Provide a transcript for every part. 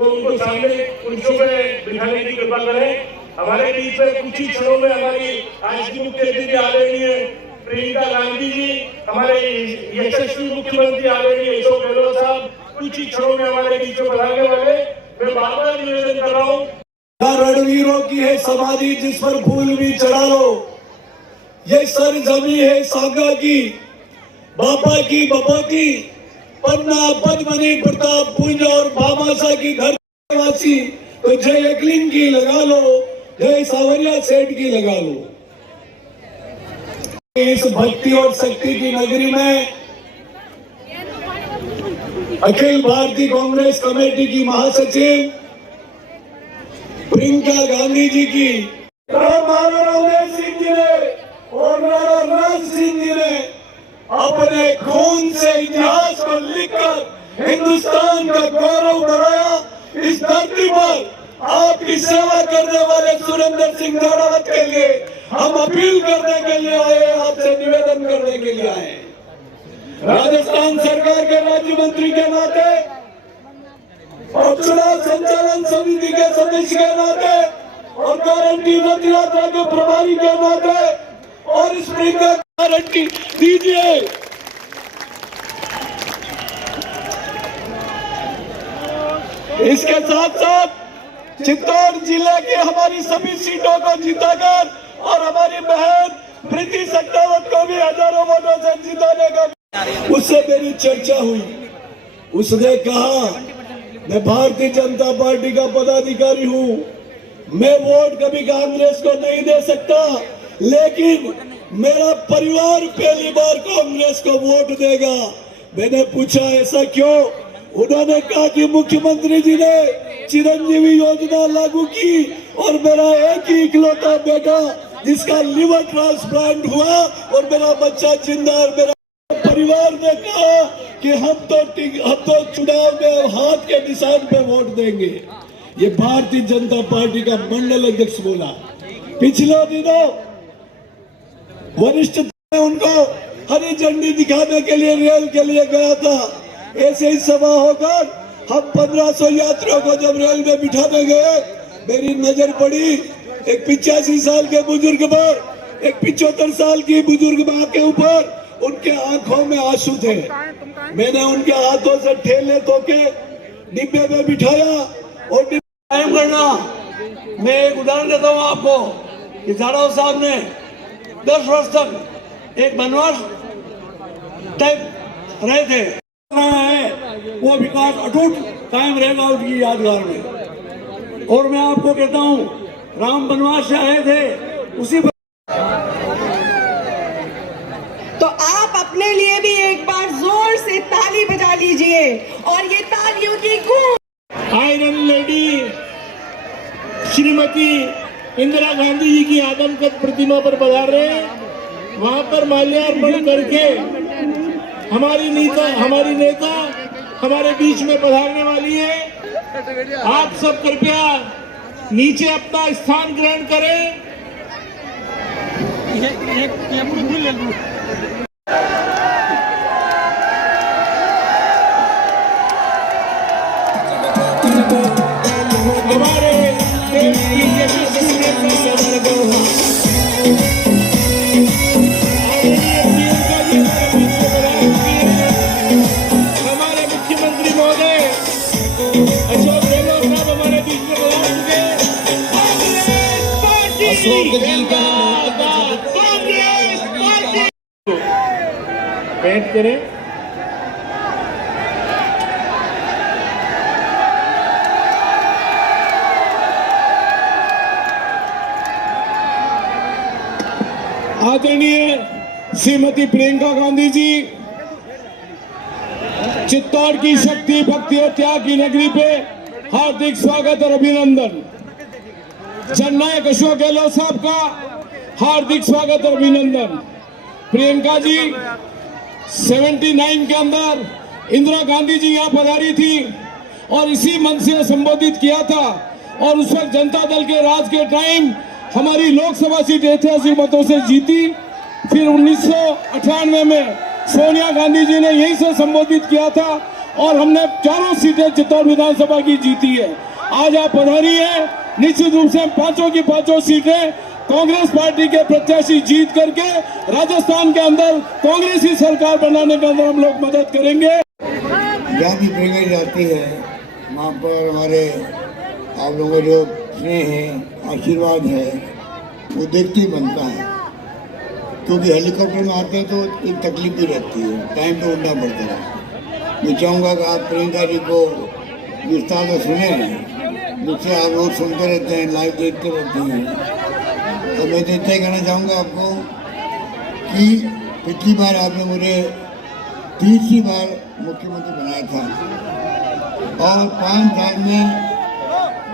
तो उनको सामने कुर्सियों पे बिठाने की कृपा करें। हमारे बीच में कुछ ही क्षणों में हमारी आज की मुख्य अतिथि आदरणीय प्रियंका गांधी जी, हमारे यशस्वी मुख्यमंत्री आदरणीय अशोक गहलोत साहब कुछ ही क्षणों में हमारे बीच में पधारने वाले। मैं बार बार निवेदन कर रहा हूँ, रणवीरों की है समाधि जिस पर फूल भी चढ़ा लो। ये सर जमी है सागा की, बापा की बपा की, पन्ना पद्मनी प्रताप पुंज और भामाशा की धरती। तो जय एकलिंग की लगा लो, जय सावरिया सेठ की लगा लो। इस भक्ति और शक्ति की नगरी में अखिल भारतीय कांग्रेस कमेटी की महासचिव प्रियंका गांधी जी की महाराज सिंह जी ने और महाराज सिंह जी ने अपने खून से इतिहास को लिखकर हिंदुस्तान का गौरव बढ़ाया। इस धरती पर आपकी सेवा करने वाले सुरेंद्र सिंह रावत के लिए हम अपील करने के लिए आए, आपसे निवेदन करने के लिए आए। राजस्थान सरकार के राज्य मंत्री के नाते और चुनाव संचालन समिति के सदस्य के नाते और गारंटी रथ यात्रा के प्रभारी के नाते और इस गारंटी दीजिए। इसके साथ साथ चित्तौड़ जिले की हमारी सभी सीटों को जीताकर और हमारी बहन प्रीति सत्तावत को भी हजारों वोटों से जिताने का उससे मेरी चर्चा हुई। उसने कहा मैं भारतीय जनता पार्टी का पदाधिकारी हूँ, मैं वोट कभी कांग्रेस को नहीं दे सकता, लेकिन मेरा परिवार पहली बार कांग्रेस को वोट देगा। मैंने पूछा ऐसा क्यों? उन्होंने कहा कि मुख्यमंत्री जी ने चिरंजीवी योजना लागू की और मेरा एक ही इकलौता बेटा जिसका लिवर ट्रांसप्लांट हुआ और मेरा बच्चा जिंदा, और मेरा परिवार ने कहा कि हम तो चुनाव में हाथ के निशान पे वोट देंगे। ये भारतीय जनता पार्टी का मंडल अध्यक्ष बोला। पिछले दिनों वरिष्ठ उनको हरी झंडी दिखाने के लिए रेल के लिए गया था। ऐसे ही सभा होकर हम 1500 यात्रियों को जब रेल में बिठाने गए, मेरी नजर पड़ी एक 85 साल के बुजुर्ग पर, एक 75 साल की बुजुर्ग माँ के ऊपर। उनके आंखों में आंसू थे। मैंने उनके हाथों से ठेले धोके डिब्बे में बिठाया और कायम करना। मैं एक उदाहरण देता हूँ आपको कि जाड़व साहब ने 10 वर्ष तक एक बनवास टाइप रहे थे। वो विकास अटूट कायम रहेगा उनकी यादगार में। और मैं आपको कहता हूँ, राम बनवास से आए थे उसी तो आप अपने लिए भी एक बार जोर से ताली बजा लीजिए और ये तालियों की गूंज। आयरन लेडी श्रीमती इंदिरा गांधी जी की आदमकद प्रतिमा पर पधार रहे हैं। वहां पर माल्यार्पण करके हमारी नेता हमारे बीच में पधारने वाली है। आप सब कृपया नीचे अपना स्थान ग्रहण करें। हमारे मुख्यमंत्री महोदय अशोक गहलोत साहब हमारे बीच में पधार चुके हैं। बैठ करें। आदरणीय श्रीमती प्रियंका गांधी जी, चित्तौड़ की शक्ति, भक्ति और त्याग की नगरी पे हार्दिक स्वागत और अभिनंदन। जननायक अशोक गहलोत साहब का हार्दिक स्वागत और अभिनंदन। प्रियंका जी 79 के अंदर इंदिरा गांधी जी यहाँ पधारी थी और इसी मंच से संबोधित किया था। और उस वक्त जनता दल के राज के टाइम हमारी लोकसभा सीट 88 मतों से जीती। फिर 1998 में सोनिया गांधी जी ने यहीं से संबोधित किया था और हमने चारों सीटें चित्तौड़ विधानसभा की जीती है। आज आप पधारी है, निश्चित रूप से पांचों की पांचों सीटें कांग्रेस पार्टी के प्रत्याशी जीत करके राजस्थान के अंदर कांग्रेस की सरकार बनाने के अंदर हम लोग मदद करेंगे। जहाँ भी प्रेरणा जाती है वहाँ पर हमारे आप लोगों जो स्नेह है, आशीर्वाद है, वो देखते ही बनता है। क्योंकि हेलीकॉप्टर में आते हैं तो एक तकलीफ भी रहती है, टाइम पे उड़ना पड़ता है। मैं चाहूँगा कि आप प्रियंका जी को विस्तार से सुने, जिससे आप रोज सुनते रहते हैं, लाइव देखते रहते हैं। तो मैं तो इतना कहना चाहूँगा आपको कि पिछली बार आपने मुझे तीसरी बार मुख्यमंत्री बनाया था और 5 साल में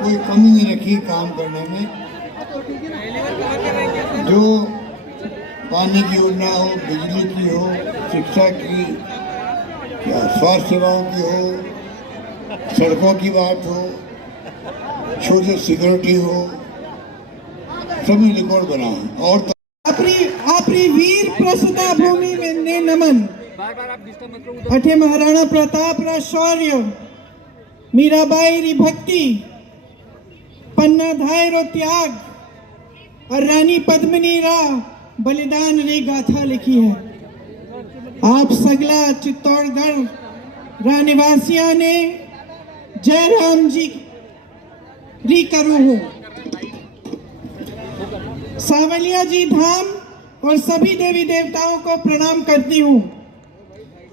कोई कमी नहीं रखी काम करने में। जो पानी की योजना हो, बिजली की हो, शिक्षा की या स्वास्थ्य सेवाओं की हो, सड़कों की बात हो, सोशल सिक्योरिटी हो, सभी रिकॉर्ड बना है। और आपरी वीर प्रसुता भूमि में ने नमन अठे महाराणा प्रताप रा शौर्य, मीराबाई री भक्ति, पन्ना धाय रो त्याग और रानी पद्मिनी रा बलिदान री गाथा लिखी है। आप सगला चित्तौड़गढ़ रा निवासियों ने जय राम जी री करो हो। सावलिया जी धाम और सभी देवी देवताओं को प्रणाम करती हूँ।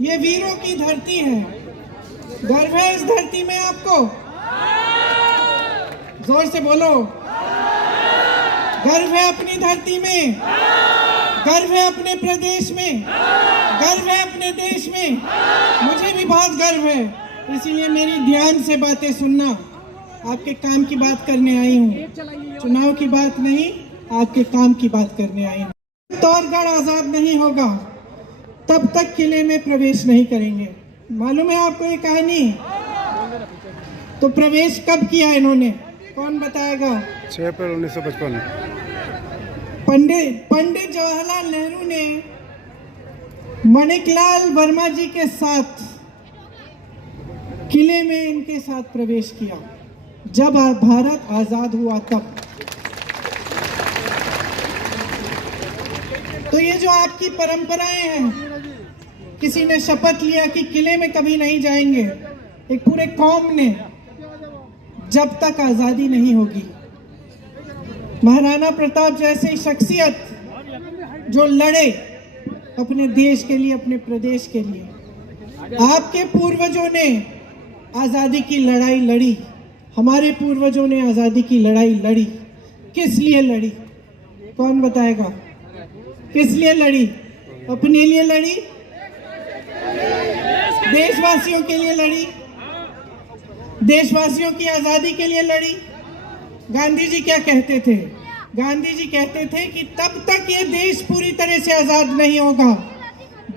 ये वीरों की धरती है, गर्व है इस धरती में आपको? जोर से बोलो, गर्व है अपनी धरती में, गर्व है अपने प्रदेश में, गर्व है अपने देश में। मुझे भी बहुत गर्व है, इसीलिए मेरी ध्यान से बातें सुनना। आपके काम की बात करने आई हूँ, चुनाव की बात नहीं, आपके काम की बात करने आई हूँ। चित्तौड़गढ़ आजाद नहीं होगा तब तक किले में प्रवेश नहीं करेंगे। मालूम है आपको ये कहानी? तो प्रवेश कब किया इन्होंने, कौन बताएगा? 6 अप्रैल 1955। पंडित जवाहरलाल नेहरू ने माणिकलाल वर्मा जी के साथ किले में इनके साथ प्रवेश किया जब भारत आजाद हुआ तब। तो ये जो आपकी परंपराएं हैं, किसी ने शपथ लिया कि किले में कभी नहीं जाएंगे, एक पूरे कौम ने, जब तक आजादी नहीं होगी। महाराणा प्रताप जैसे शख्सियत जो लड़े अपने देश के लिए, अपने प्रदेश के लिए। आपके पूर्वजों ने आजादी की लड़ाई लड़ी, हमारे पूर्वजों ने आजादी की लड़ाई लड़ी। किस लिए लड़ी, कौन बताएगा? किस लिए लड़ी? अपने लिए लड़ी, देशवासियों के लिए लड़ी, देशवासियों की आजादी के लिए लड़ी। गांधी जी क्या कहते थे? गांधी जी कहते थे कि तब तक ये देश पूरी तरह से आजाद नहीं होगा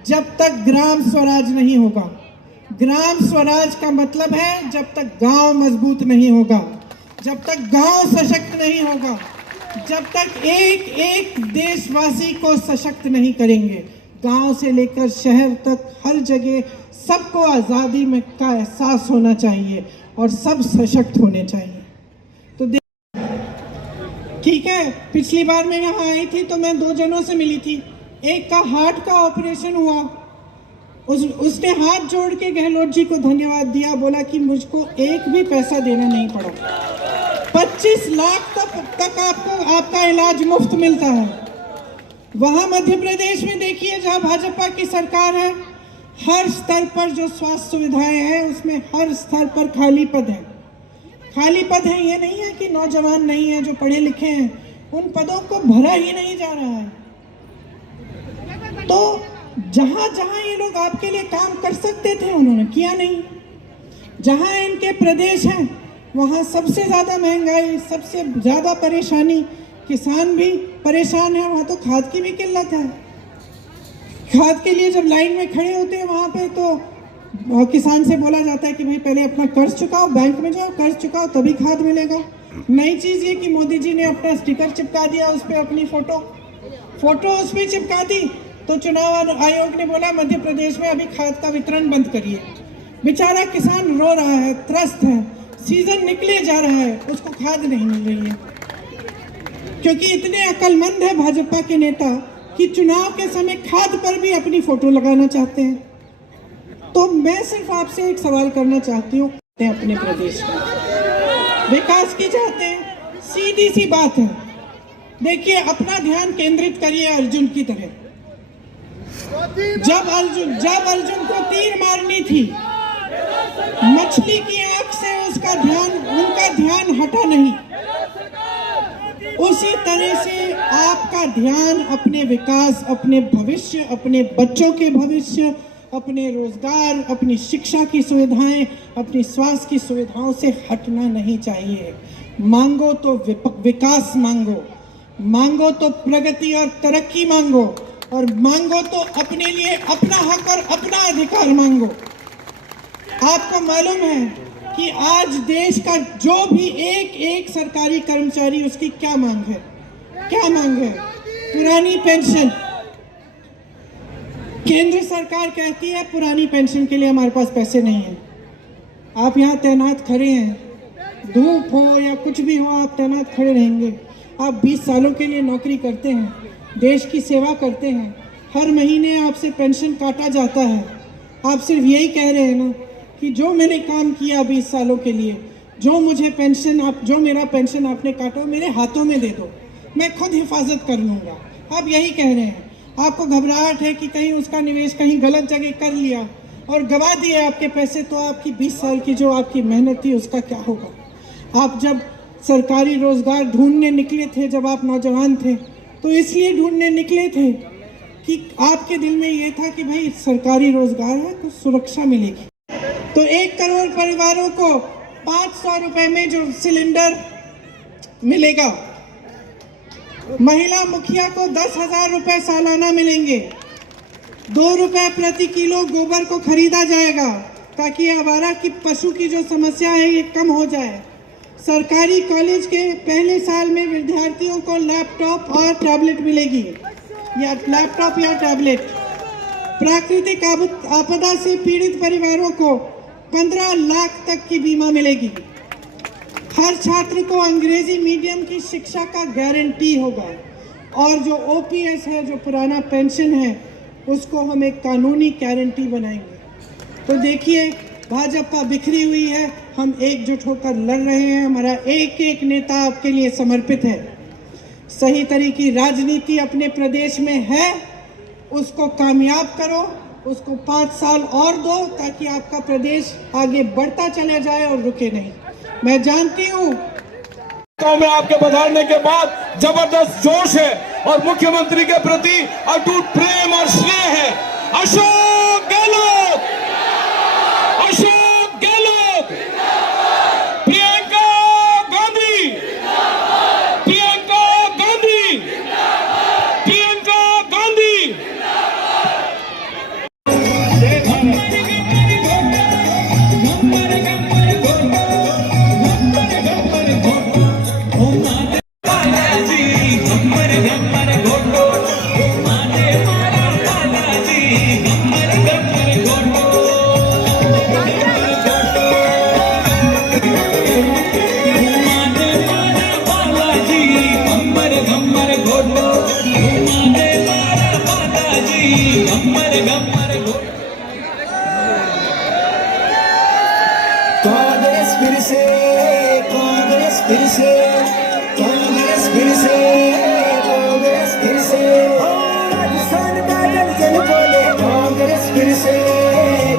जब तक ग्राम स्वराज नहीं होगा। ग्राम स्वराज का मतलब है जब तक गांव मजबूत नहीं होगा, जब तक गांव सशक्त नहीं होगा, जब तक एक एक देशवासी को सशक्त नहीं करेंगे, गांव से लेकर शहर तक हर जगह सबको आज़ादी में का एहसास होना चाहिए और सब सशक्त होने चाहिए। तो ठीक है, पिछली बार मैं यहाँ आई थी तो मैं 2 जनों से मिली थी। एक का हार्ट का ऑपरेशन हुआ, उसने हाथ जोड़ के गहलोत जी को धन्यवाद दिया, बोला कि मुझको एक भी पैसा देना नहीं पड़ा। 25 लाख तक आपको आपका इलाज मुफ्त मिलता है। वहाँ मध्य प्रदेश में देखिए जहाँ भाजपा की सरकार है, हर स्तर पर जो स्वास्थ्य सुविधाएं हैं उसमें हर स्तर पर खाली पद है। खाली पद है, ये नहीं है कि नौजवान नहीं है जो पढ़े लिखे हैं, उन पदों को भरा ही नहीं जा रहा है। तो जहां जहां ये लोग आपके लिए काम कर सकते थे उन्होंने किया नहीं। जहां इनके प्रदेश हैं वहां सबसे ज्यादा महंगाई, सबसे ज्यादा परेशानी, किसान भी परेशान है। वहां तो खाद की भी किल्लत है। खाद के लिए जब लाइन में खड़े होते हैं वहां पे तो किसान से बोला जाता है कि भाई पहले अपना कर्ज चुकाओ, बैंक में जाओ, कर्ज चुकाओ तभी खाद मिलेगा। नई चीज ये कि मोदी जी ने अपना स्टिकर चिपका दिया, उस पर अपनी फोटो उस पर चिपका दी। तो चुनाव आयोग ने बोला मध्य प्रदेश में अभी खाद का वितरण बंद करिए। बेचारा किसान रो रहा है, त्रस्त है, सीजन निकले जा रहा है, उसको खाद नहीं मिल रही है, क्योंकि इतने अक्लमंद है भाजपा के नेता कि चुनाव के समय खाद पर भी अपनी फोटो लगाना चाहते हैं। तो मैं सिर्फ आपसे एक सवाल करना चाहती हूँ, अपने प्रदेश में विकास की चाहते हैं, सीधी सी बात है। देखिए, अपना ध्यान केंद्रित करिए अर्जुन की तरह। जब अर्जुन को तीर मारनी थी, मछली की आंख से उनका ध्यान हटा नहीं। उसी तरह से आपका ध्यान अपने विकास, अपने भविष्य, अपने बच्चों के भविष्य, अपने रोजगार, अपनी शिक्षा की सुविधाएं, अपनी स्वास्थ्य की सुविधाओं से हटना नहीं चाहिए। मांगो तो विकास मांगो, मांगो तो प्रगति और तरक्की मांगो, और मांगो तो अपने लिए अपना हक और अपना अधिकार मांगो। आपको मालूम है कि आज देश का जो भी एक सरकारी कर्मचारी, उसकी क्या मांग है? क्या मांग है? पुरानी पेंशन। केंद्र सरकार कहती है पुरानी पेंशन के लिए हमारे पास पैसे नहीं है। आप यहाँ तैनात खड़े हैं, धूप हो या कुछ भी हो, आप तैनात खड़े रहेंगे। आप 20 सालों के लिए नौकरी करते हैं, देश की सेवा करते हैं, हर महीने आपसे पेंशन काटा जाता है। आप सिर्फ यही कह रहे हैं ना कि जो मैंने काम किया 20 सालों के लिए, जो मेरा पेंशन आपने काटा, मेरे हाथों में दे दो, मैं खुद हिफाजत कर लूँगा। आप यही कह रहे हैं। आपको घबराहट है कि कहीं उसका निवेश कहीं गलत जगह कर लिया और गवा दिए आपके पैसे, तो आपकी 20 साल की जो आपकी मेहनत थी उसका क्या होगा? आप जब सरकारी रोजगार ढूंढने निकले थे, जब आप नौजवान थे, तो इसलिए ढूंढने निकले थे कि आपके दिल में ये था कि भाई सरकारी रोजगार है तो सुरक्षा मिलेगी। तो 1 करोड़ परिवारों को 500 रुपए में जो सिलेंडर मिलेगा, महिला मुखिया को 10,000 रुपए सालाना मिलेंगे, 2 रुपए प्रति किलो गोबर को खरीदा जाएगा ताकि आवारा की पशु की जो समस्या है ये कम हो जाए। सरकारी कॉलेज के पहले साल में विद्यार्थियों को लैपटॉप और टैबलेट मिलेगी, या लैपटॉप या टैबलेट। प्राकृतिक आपदा से पीड़ित परिवारों को 15 लाख तक की बीमा मिलेगी। हर छात्र को अंग्रेजी मीडियम की शिक्षा का गारंटी होगा, और जो ओपीएस है, जो पुराना पेंशन है, उसको हम एक कानूनी गारंटी बनाएंगे। तो देखिए, भाजपा बिखरी हुई है, हम एकजुट होकर लड़ रहे हैं। हमारा एक नेता आपके लिए समर्पित है। सही तरह की राजनीति अपने प्रदेश में है, उसको कामयाब करो, उसको 5 साल और दो ताकि आपका प्रदेश आगे बढ़ता चला जाए और रुके नहीं। मैं जानती हूँ में आपके पधारने के बाद जबरदस्त जोश है और मुख्यमंत्री के प्रति अटूट प्रेम और स्नेह है। अशोक गहलोत, अशोक गहलोत, प्रियंका गांधी, प्रियंका गांधी, प्रियंका गांधी। कांग्रेस फिर से, कांग्रेस फिर से, कांग्रेस फिर से, कांग्रेस फिर से, राजस्थान का जन जन बोले कांग्रेस फिर से,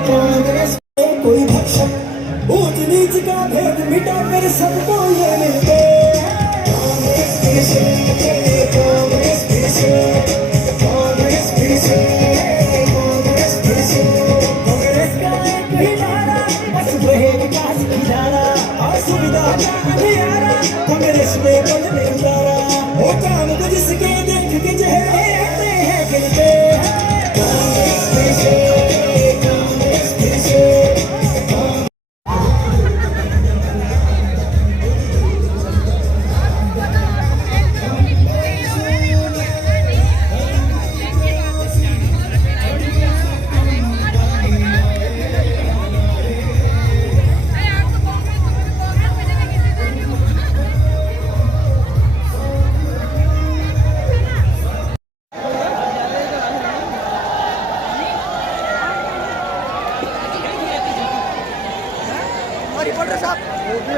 कांग्रेस। कोई भक्षक ऊंच नीच का भेद मिटा कर सबको ये मिलते। कांग्रेस फिर से, कांग्रेस फिर से, कांग्रेस फिर से, कांग्रेस फिर से। कांग्रेस का एक ही नारा, बस वही विकास की धारा और सुविधा का अंधियारा। कांग्रेस में बदले उतारा, वो काम को जिसके देख के चेहरे आते हैं खिलते। कांग्रेस फिर से, कांग्रेस फिर से।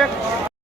प्रोजेक्ट